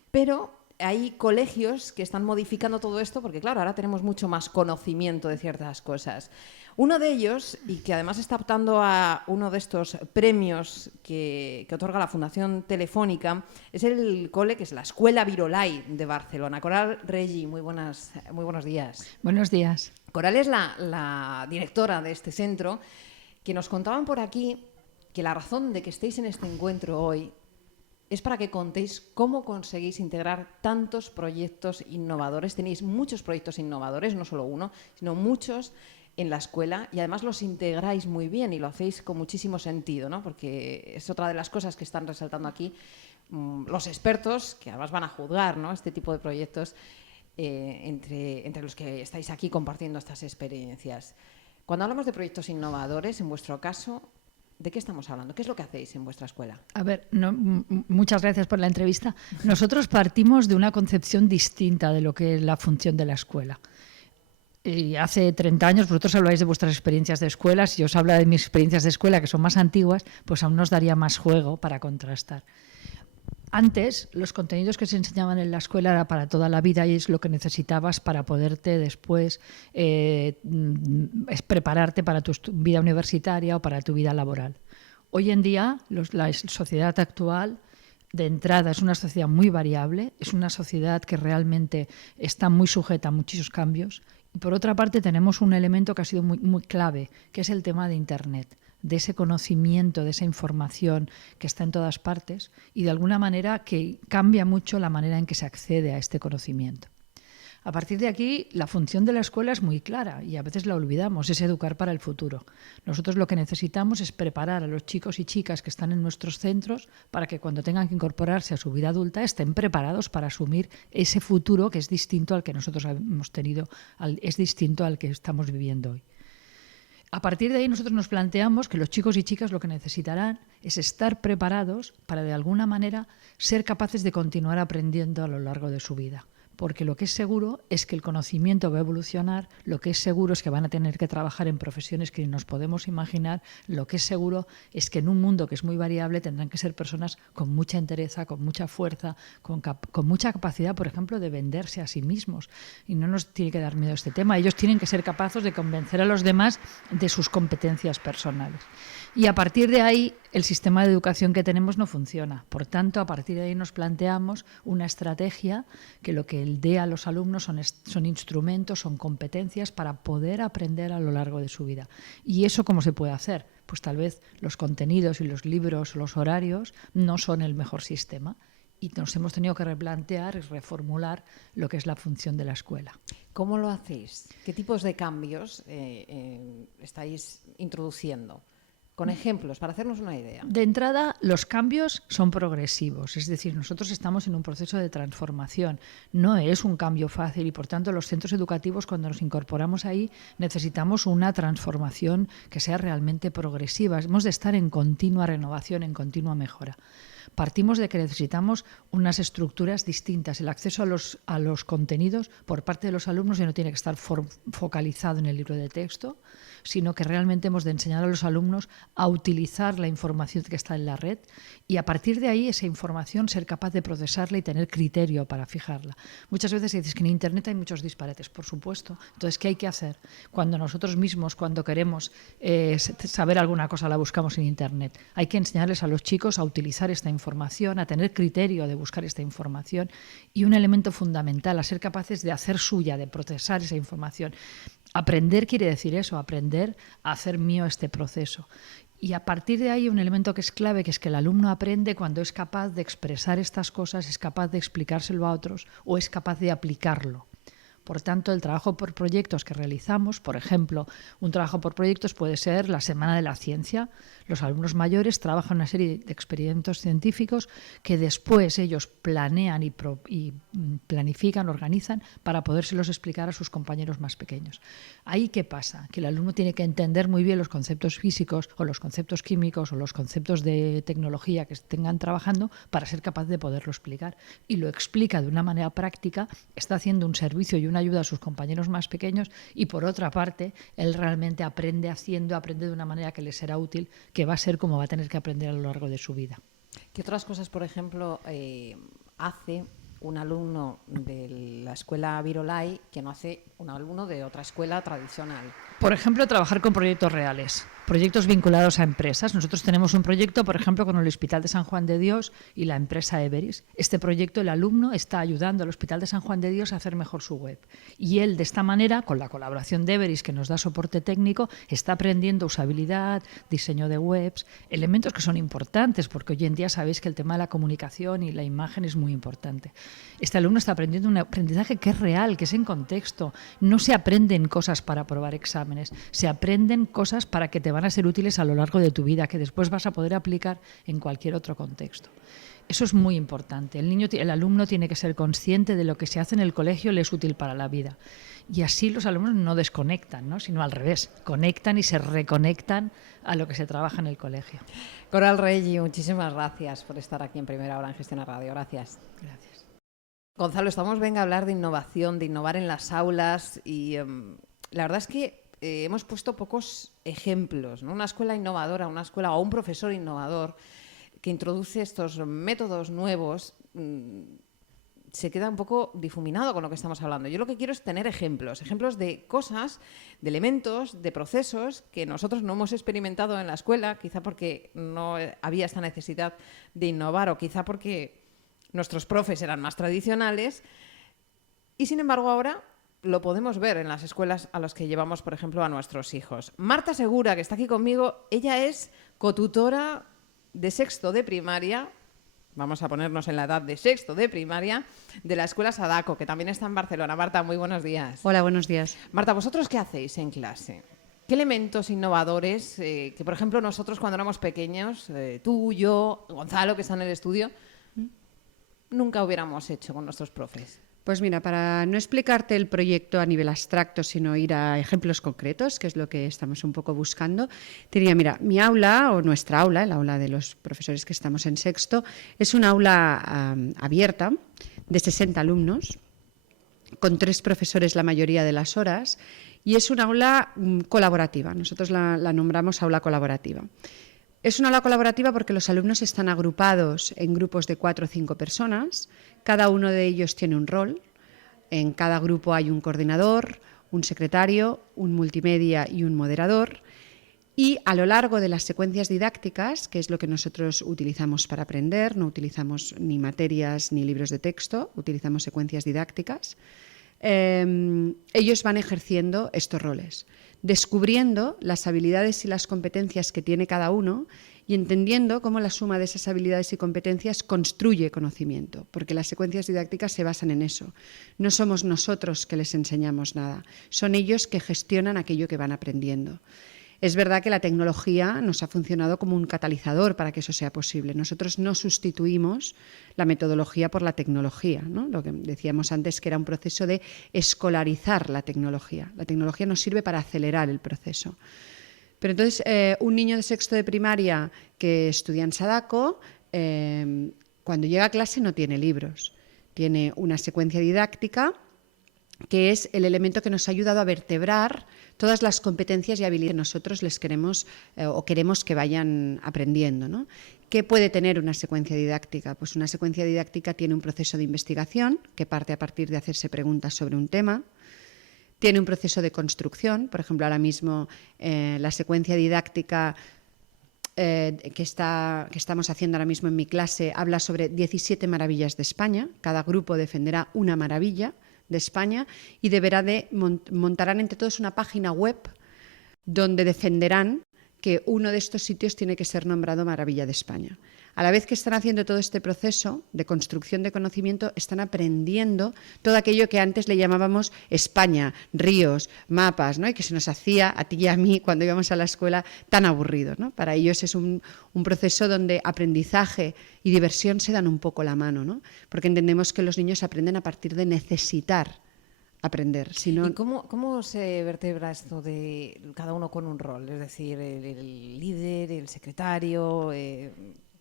pero hay colegios que están modificando todo esto porque, claro, ahora tenemos mucho más conocimiento de ciertas cosas. Uno de ellos, y que además está optando a uno de estos premios que otorga la Fundación Telefónica, es el cole que es la Escuela Virolai de Barcelona. Coral Regi, muy buenos días. Buenos días. Coral es la directora de este centro, que nos contaban por aquí que la razón de que estéis en este encuentro hoy es para que contéis cómo conseguís integrar tantos proyectos innovadores. Tenéis muchos proyectos innovadores, no solo uno, sino muchos en la escuela, y además los integráis muy bien y lo hacéis con muchísimo sentido, ¿no? Porque es otra de las cosas que están resaltando aquí los expertos, que además van a juzgar, ¿no?, este tipo de proyectos entre los que estáis aquí compartiendo estas experiencias. Cuando hablamos de proyectos innovadores, en vuestro caso, ¿de qué estamos hablando? ¿Qué es lo que hacéis en vuestra escuela? A ver, muchas gracias por la entrevista. Nosotros partimos de una concepción distinta de lo que es la función de la escuela. Y hace 30 años, vosotros habláis de vuestras experiencias de escuela. Si yo os hablo de mis experiencias de escuela, que son más antiguas, pues aún nos daría más juego para contrastar. Antes, los contenidos que se enseñaban en la escuela era para toda la vida, y es lo que necesitabas para poderte después prepararte para tu vida universitaria o para tu vida laboral. Hoy en día, la sociedad actual de entrada, es una sociedad muy variable, es una sociedad que realmente está muy sujeta a muchos cambios. Y por otra parte tenemos un elemento que ha sido muy clave, que es el tema de Internet, de ese conocimiento, de esa información que está en todas partes y de alguna manera que cambia mucho la manera en que se accede a este conocimiento. A partir de aquí, la función de la escuela es muy clara y a veces la olvidamos, es educar para el futuro. Nosotros lo que necesitamos es preparar a los chicos y chicas que están en nuestros centros para que cuando tengan que incorporarse a su vida adulta estén preparados para asumir ese futuro que es distinto al que nosotros hemos tenido, es distinto al que estamos viviendo hoy. A partir de ahí nosotros nos planteamos que los chicos y chicas lo que necesitarán es estar preparados para de alguna manera ser capaces de continuar aprendiendo a lo largo de su vida. Porque lo que es seguro es que el conocimiento va a evolucionar, lo que es seguro es que van a tener que trabajar en profesiones que ni nos podemos imaginar, lo que es seguro es que en un mundo que es muy variable tendrán que ser personas con mucha entereza, con mucha fuerza, con mucha capacidad, por ejemplo, de venderse a sí mismos. Y no nos tiene que dar miedo este tema, ellos tienen que ser capaces de convencer a los demás de sus competencias personales. Y a partir de ahí, el sistema de educación que tenemos no funciona. Por tanto, a partir de ahí nos planteamos una estrategia que lo que dé a los alumnos son instrumentos, son competencias para poder aprender a lo largo de su vida. ¿Y eso cómo se puede hacer? Pues tal vez los contenidos y los libros, los horarios, no son el mejor sistema. Y nos hemos tenido que replantear y reformular lo que es la función de la escuela. ¿Cómo lo hacéis? ¿Qué tipos de cambios estáis introduciendo? Con ejemplos, para hacernos una idea. De entrada, los cambios son progresivos, es decir, nosotros estamos en un proceso de transformación. No es un cambio fácil y, por tanto, los centros educativos, cuando nos incorporamos ahí, necesitamos una transformación que sea realmente progresiva. Hemos de estar en continua renovación, en continua mejora. Partimos de que necesitamos unas estructuras distintas. El acceso a los contenidos por parte de los alumnos ya no tiene que estar focalizado en el libro de texto, sino que realmente hemos de enseñar a los alumnos a utilizar la información que está en la red y a partir de ahí esa información ser capaz de procesarla y tener criterio para fijarla. Muchas veces dices que en Internet hay muchos disparates, por supuesto. Entonces, ¿qué hay que hacer? Cuando nosotros mismos, cuando queremos saber alguna cosa, la buscamos en Internet. Hay que enseñarles a los chicos a utilizar esta información, a tener criterio de buscar esta información y un elemento fundamental, a ser capaces de hacer suya, de procesar esa información. Aprender quiere decir eso, aprender a hacer mío este proceso. Y a partir de ahí un elemento que es clave, que es que el alumno aprende cuando es capaz de expresar estas cosas, es capaz de explicárselo a otros o es capaz de aplicarlo. Por tanto, el trabajo por proyectos que realizamos, por ejemplo, un trabajo por proyectos puede ser la Semana de la Ciencia. Los alumnos mayores trabajan una serie de experimentos científicos que después ellos planean y planifican, organizan para podérselos explicar a sus compañeros más pequeños. ¿Ahí qué pasa? Que el alumno tiene que entender muy bien los conceptos físicos o los conceptos químicos o los conceptos de tecnología que tengan trabajando para ser capaz de poderlo explicar. Y lo explica de una manera práctica, está haciendo un servicio y una ayuda a sus compañeros más pequeños y por otra parte, él realmente aprende haciendo, aprende de una manera que le será útil, que va a ser como va a tener que aprender a lo largo de su vida. ¿Qué otras cosas, por ejemplo, hace un alumno de la escuela Virolai que no hace un alumno de otra escuela tradicional? Por ejemplo, trabajar con proyectos reales, proyectos vinculados a empresas. Nosotros tenemos un proyecto, por ejemplo, con el Hospital de San Juan de Dios y la empresa Everis. Este proyecto, el alumno está ayudando al Hospital de San Juan de Dios a hacer mejor su web. Y él, de esta manera, con la colaboración de Everis, que nos da soporte técnico, está aprendiendo usabilidad, diseño de webs, elementos que son importantes, porque hoy en día sabéis que el tema de la comunicación y la imagen es muy importante. Este alumno está aprendiendo un aprendizaje que es real, que es en contexto. No se aprenden cosas para aprobar exámenes, se aprenden cosas para que te van a ser útiles a lo largo de tu vida, que después vas a poder aplicar en cualquier otro contexto. Eso es muy importante. El alumno tiene que ser consciente de lo que se hace en el colegio le es útil para la vida. Y así los alumnos no desconectan, ¿no? Sino al revés, conectan y se reconectan a lo que se trabaja en el colegio. Coral Reggi, muchísimas gracias por estar aquí en Primera Hora en Gestión a Radio. Gracias. Gracias. Gonzalo, estamos a hablar de innovación, de innovar en las aulas y la verdad es que hemos puesto pocos ejemplos, ¿no? Una escuela innovadora, una escuela o un profesor innovador que introduce estos métodos nuevos se queda un poco difuminado con lo que estamos hablando. Yo lo que quiero es tener ejemplos de cosas, de elementos, de procesos que nosotros no hemos experimentado en la escuela, quizá porque no había esta necesidad de innovar o quizá porque nuestros profes eran más tradicionales y, sin embargo, ahora lo podemos ver en las escuelas a las que llevamos, por ejemplo, a nuestros hijos. Marta Segura, que está aquí conmigo, ella es cotutora de sexto de primaria, vamos a ponernos en la edad de sexto de primaria, de la Escuela Sadako, que también está en Barcelona. Marta, muy buenos días. Hola, buenos días. Marta, ¿vosotros qué hacéis en clase? ¿Qué elementos innovadores que, por ejemplo, nosotros cuando éramos pequeños, tú, yo, Gonzalo, que está en el estudio, nunca hubiéramos hecho con nuestros profes? Pues mira, para no explicarte el proyecto a nivel abstracto, sino ir a ejemplos concretos, que es lo que estamos un poco buscando, te diría, mira, mi aula o nuestra aula, el aula de los profesores que estamos en sexto, es una aula abierta de 60 alumnos, con 3 profesores la mayoría de las horas, y es una aula colaborativa. Nosotros la nombramos aula colaborativa. Es una aula colaborativa porque los alumnos están agrupados en grupos de 4 o 5 personas, cada uno de ellos tiene un rol, en cada grupo hay un coordinador, un secretario, un multimedia y un moderador, y a lo largo de las secuencias didácticas, que es lo que nosotros utilizamos para aprender, no utilizamos ni materias ni libros de texto, utilizamos secuencias didácticas, ellos van ejerciendo estos roles, descubriendo las habilidades y las competencias que tiene cada uno y entendiendo cómo la suma de esas habilidades y competencias construye conocimiento, porque las secuencias didácticas se basan en eso. No somos nosotros que les enseñamos nada, son ellos que gestionan aquello que van aprendiendo. Es verdad que la tecnología nos ha funcionado como un catalizador para que eso sea posible. Nosotros no sustituimos la metodología por la tecnología, ¿no? Lo que decíamos antes, que era un proceso de escolarizar la tecnología. La tecnología nos sirve para acelerar el proceso. Pero entonces, un niño de sexto de primaria que estudia en Sadako, cuando llega a clase no tiene libros. Tiene una secuencia didáctica que es el elemento que nos ha ayudado a vertebrar todas las competencias y habilidades que nosotros les queremos o queremos que vayan aprendiendo, ¿no? ¿Qué puede tener una secuencia didáctica? Pues una secuencia didáctica tiene un proceso de investigación que parte a partir de hacerse preguntas sobre un tema. Tiene un proceso de construcción, por ejemplo, ahora mismo la secuencia didáctica que estamos haciendo ahora mismo en mi clase habla sobre 17 maravillas de España. Cada grupo defenderá una maravilla de España y montarán entre todos una página web donde defenderán que uno de estos sitios tiene que ser nombrado Maravilla de España. A la vez que están haciendo todo este proceso de construcción de conocimiento, están aprendiendo todo aquello que antes le llamábamos España, ríos, mapas, ¿no? Y que se nos hacía a ti y a mí cuando íbamos a la escuela tan aburrido, ¿no? Para ellos es un proceso donde aprendizaje y diversión se dan un poco la mano, ¿no? Porque entendemos que los niños aprenden a partir de necesitar aprender. ¿Y cómo se vertebra esto de cada uno con un rol? Es decir, el líder, el secretario...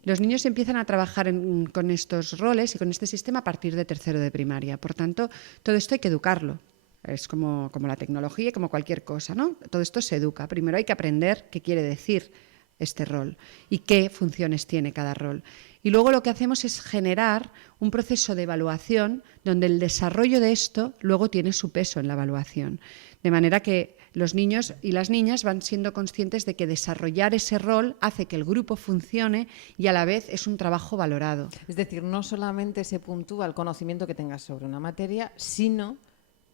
Los niños empiezan a trabajar con estos roles y con este sistema a partir de tercero de primaria. Por tanto, todo esto hay que educarlo. Es como la tecnología y como cualquier cosa, ¿no? Todo esto se educa. Primero hay que aprender qué quiere decir este rol y qué funciones tiene cada rol. Y luego lo que hacemos es generar un proceso de evaluación donde el desarrollo de esto luego tiene su peso en la evaluación. De manera que los niños y las niñas van siendo conscientes de que desarrollar ese rol hace que el grupo funcione y a la vez es un trabajo valorado. Es decir, no solamente se puntúa el conocimiento que tengas sobre una materia, sino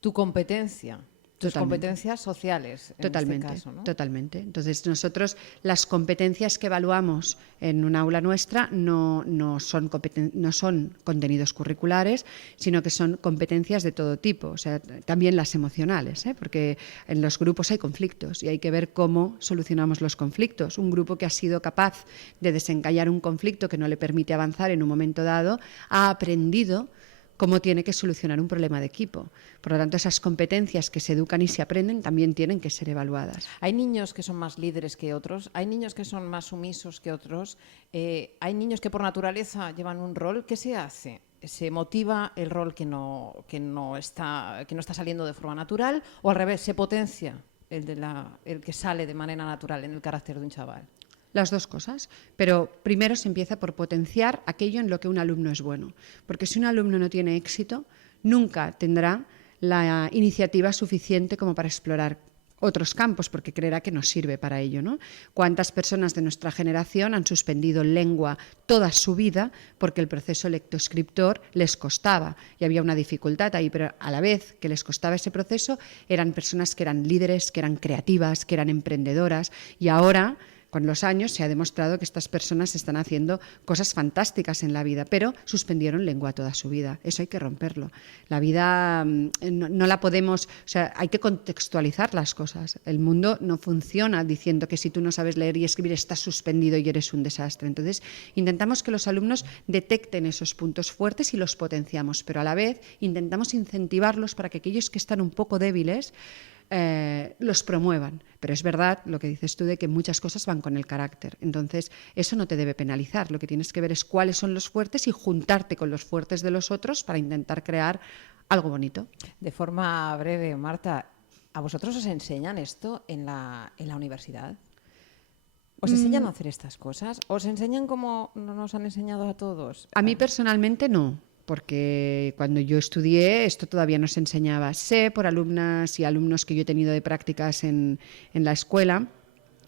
tu competencia. Tus competencias sociales, en Totalmente, este caso, ¿no? Totalmente. Entonces, nosotros las competencias que evaluamos en una aula nuestra no son contenidos curriculares, sino que son competencias de todo tipo, o sea, también las emocionales, porque en los grupos hay conflictos y hay que ver cómo solucionamos los conflictos. Un grupo que ha sido capaz de desencallar un conflicto que no le permite avanzar en un momento dado ha aprendido cómo tiene que solucionar un problema de equipo. Por lo tanto, esas competencias que se educan y se aprenden también tienen que ser evaluadas. Hay niños que son más líderes que otros, hay niños que son más sumisos que otros, hay niños que por naturaleza llevan un rol. ¿Qué se hace? ¿Se motiva el rol que no está saliendo de forma natural o al revés, se potencia el que sale de manera natural en el carácter de un chaval? Las dos cosas, pero primero se empieza por potenciar aquello en lo que un alumno es bueno, porque si un alumno no tiene éxito, nunca tendrá la iniciativa suficiente como para explorar otros campos, porque creerá que no sirve para ello, ¿no? ¿Cuántas personas de nuestra generación han suspendido lengua toda su vida porque el proceso lectoescriptor les costaba y había una dificultad ahí, pero a la vez que les costaba ese proceso eran personas que eran líderes, que eran creativas, que eran emprendedoras, y ahora, con los años, se ha demostrado que estas personas están haciendo cosas fantásticas en la vida, pero suspendieron lengua toda su vida. Eso hay que romperlo. La vida no la podemos, o sea, hay que contextualizar las cosas. El mundo no funciona diciendo que si tú no sabes leer y escribir estás suspendido y eres un desastre. Entonces, intentamos que los alumnos detecten esos puntos fuertes y los potenciamos, pero a la vez intentamos incentivarlos para que aquellos que están un poco débiles los promuevan. Pero es verdad lo que dices tú de que muchas cosas van con el carácter. Entonces, eso no te debe penalizar. Lo que tienes que ver es cuáles son los fuertes y juntarte con los fuertes de los otros para intentar crear algo bonito. De forma breve, Marta, ¿a vosotros os enseñan esto en la universidad? ¿Os enseñan a hacer estas cosas? ¿Os enseñan como nos han enseñado a todos? A mí personalmente no, porque cuando yo estudié esto todavía no se enseñaba. Sé por alumnas y alumnos que yo he tenido de prácticas en la escuela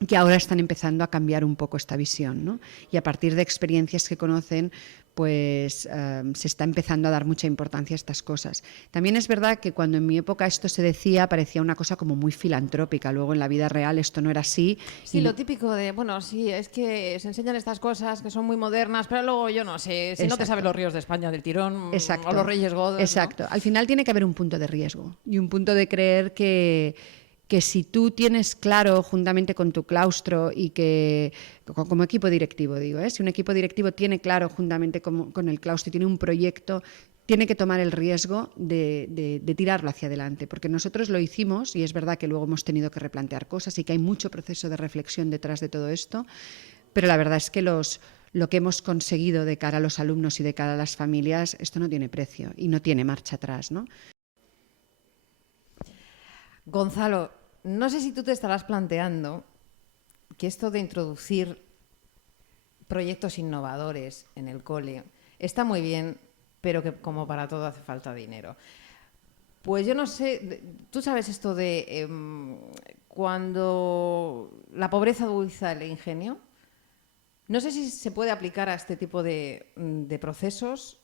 que ahora están empezando a cambiar un poco esta visión, ¿no? Y a partir de experiencias que conocen, pues se está empezando a dar mucha importancia a estas cosas. También es verdad que cuando en mi época esto se decía, parecía una cosa como muy filantrópica. Luego en la vida real esto no era así. Sí, lo típico de, bueno, sí, es que se enseñan estas cosas que son muy modernas, pero luego yo no sé, si no te sabes los ríos de España del tirón, Exacto. o los Reyes Godos, Exacto. ¿No? Al final tiene que haber un punto de riesgo y un punto de creer que si tú tienes claro, juntamente con tu claustro y que, como equipo directivo digo, si un equipo directivo tiene claro, juntamente con el claustro, y tiene un proyecto, tiene que tomar el riesgo de tirarlo hacia adelante, porque nosotros lo hicimos y es verdad que luego hemos tenido que replantear cosas y que hay mucho proceso de reflexión detrás de todo esto, pero la verdad es que lo que hemos conseguido de cara a los alumnos y de cara a las familias, esto no tiene precio y no tiene marcha atrás, ¿no? Gonzalo, no sé si tú te estarás planteando que esto de introducir proyectos innovadores en el cole está muy bien, pero que como para todo hace falta dinero. Pues yo no sé, tú sabes esto de cuando la pobreza agudiza el ingenio. No sé si se puede aplicar a este tipo de procesos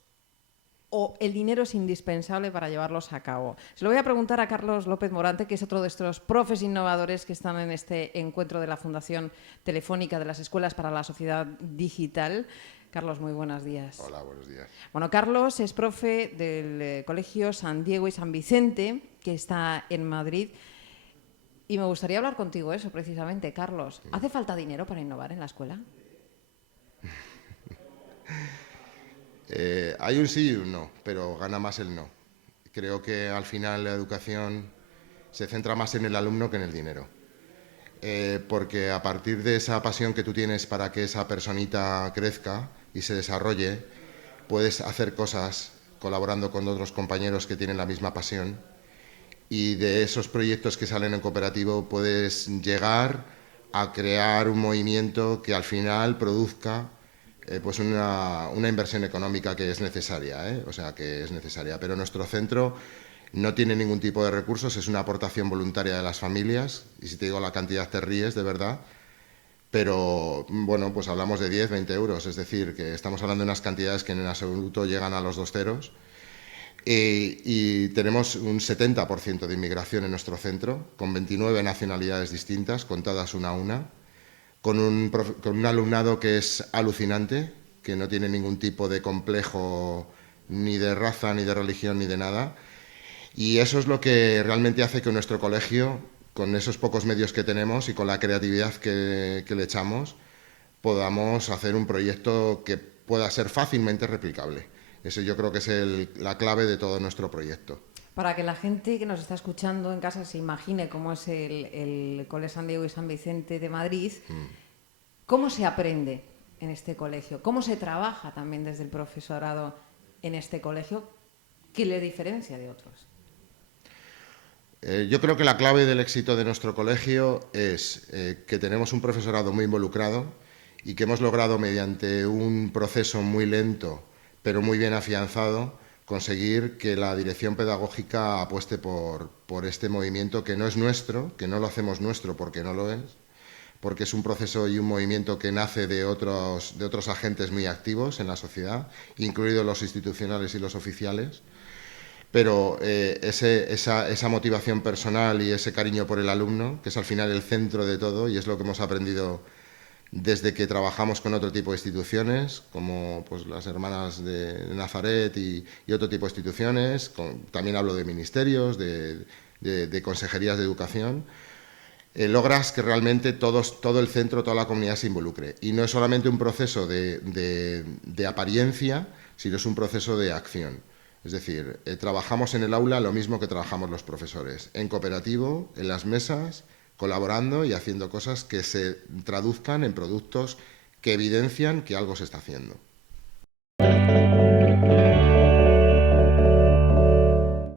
o el dinero es indispensable para llevarlos a cabo. Se lo voy a preguntar a Carlos López Morante, que es otro de estos profes innovadores que están en este encuentro de la Fundación Telefónica de las Escuelas para la Sociedad Digital. Carlos, muy buenos días. Hola, buenos días. Bueno, Carlos es profe del Colegio San Diego y San Vicente, que está en Madrid. Y me gustaría hablar contigo eso, precisamente. Carlos, ¿hace falta dinero para innovar en la escuela? Hay un sí y un no, pero gana más el no. Creo que al final la educación se centra más en el alumno que en el dinero. Porque a partir de esa pasión que tú tienes para que esa personita crezca y se desarrolle, puedes hacer cosas colaborando con otros compañeros que tienen la misma pasión, y de esos proyectos que salen en cooperativo puedes llegar a crear un movimiento que al final produzca pues una inversión económica que es necesaria, o sea, que es necesaria. Pero nuestro centro no tiene ningún tipo de recursos, es una aportación voluntaria de las familias, y si te digo la cantidad te ríes, de verdad. Pero, bueno, pues hablamos de 10, 20 euros, es decir, que estamos hablando de unas cantidades que en absoluto llegan a los 2 ceros. Y tenemos un 70% de inmigración en nuestro centro, con 29 nacionalidades distintas, contadas una a una, con un alumnado que es alucinante, que no tiene ningún tipo de complejo ni de raza, ni de religión, ni de nada. Y eso es lo que realmente hace que nuestro colegio, con esos pocos medios que tenemos y con la creatividad que le echamos, podamos hacer un proyecto que pueda ser fácilmente replicable. Eso yo creo que es la clave de todo nuestro proyecto. Para que la gente que nos está escuchando en casa se imagine cómo es el Cole San Diego y San Vicente de Madrid, ¿cómo se aprende en este colegio? ¿Cómo se trabaja también desde el profesorado en este colegio? ¿Qué le diferencia de otros? Yo creo que la clave del éxito de nuestro colegio es que tenemos un profesorado muy involucrado, y que hemos logrado mediante un proceso muy lento pero muy bien afianzado conseguir que la dirección pedagógica apueste por este movimiento que no es nuestro, que no lo hacemos nuestro porque no lo es, porque es un proceso y un movimiento que nace de otros agentes muy activos en la sociedad, incluidos los institucionales y los oficiales, pero esa motivación personal y ese cariño por el alumno, que es al final el centro de todo y es lo que hemos aprendido desde que trabajamos con otro tipo de instituciones, como pues, las Hermanas de Nazaret y otro tipo de instituciones, también hablo de ministerios, de consejerías de educación, logras que realmente todo el centro, toda la comunidad se involucre. Y no es solamente un proceso de apariencia, sino es un proceso de acción. Es decir, trabajamos en el aula lo mismo que trabajamos los profesores, en cooperativo, en las mesas, colaborando y haciendo cosas que se traduzcan en productos que evidencian que algo se está haciendo.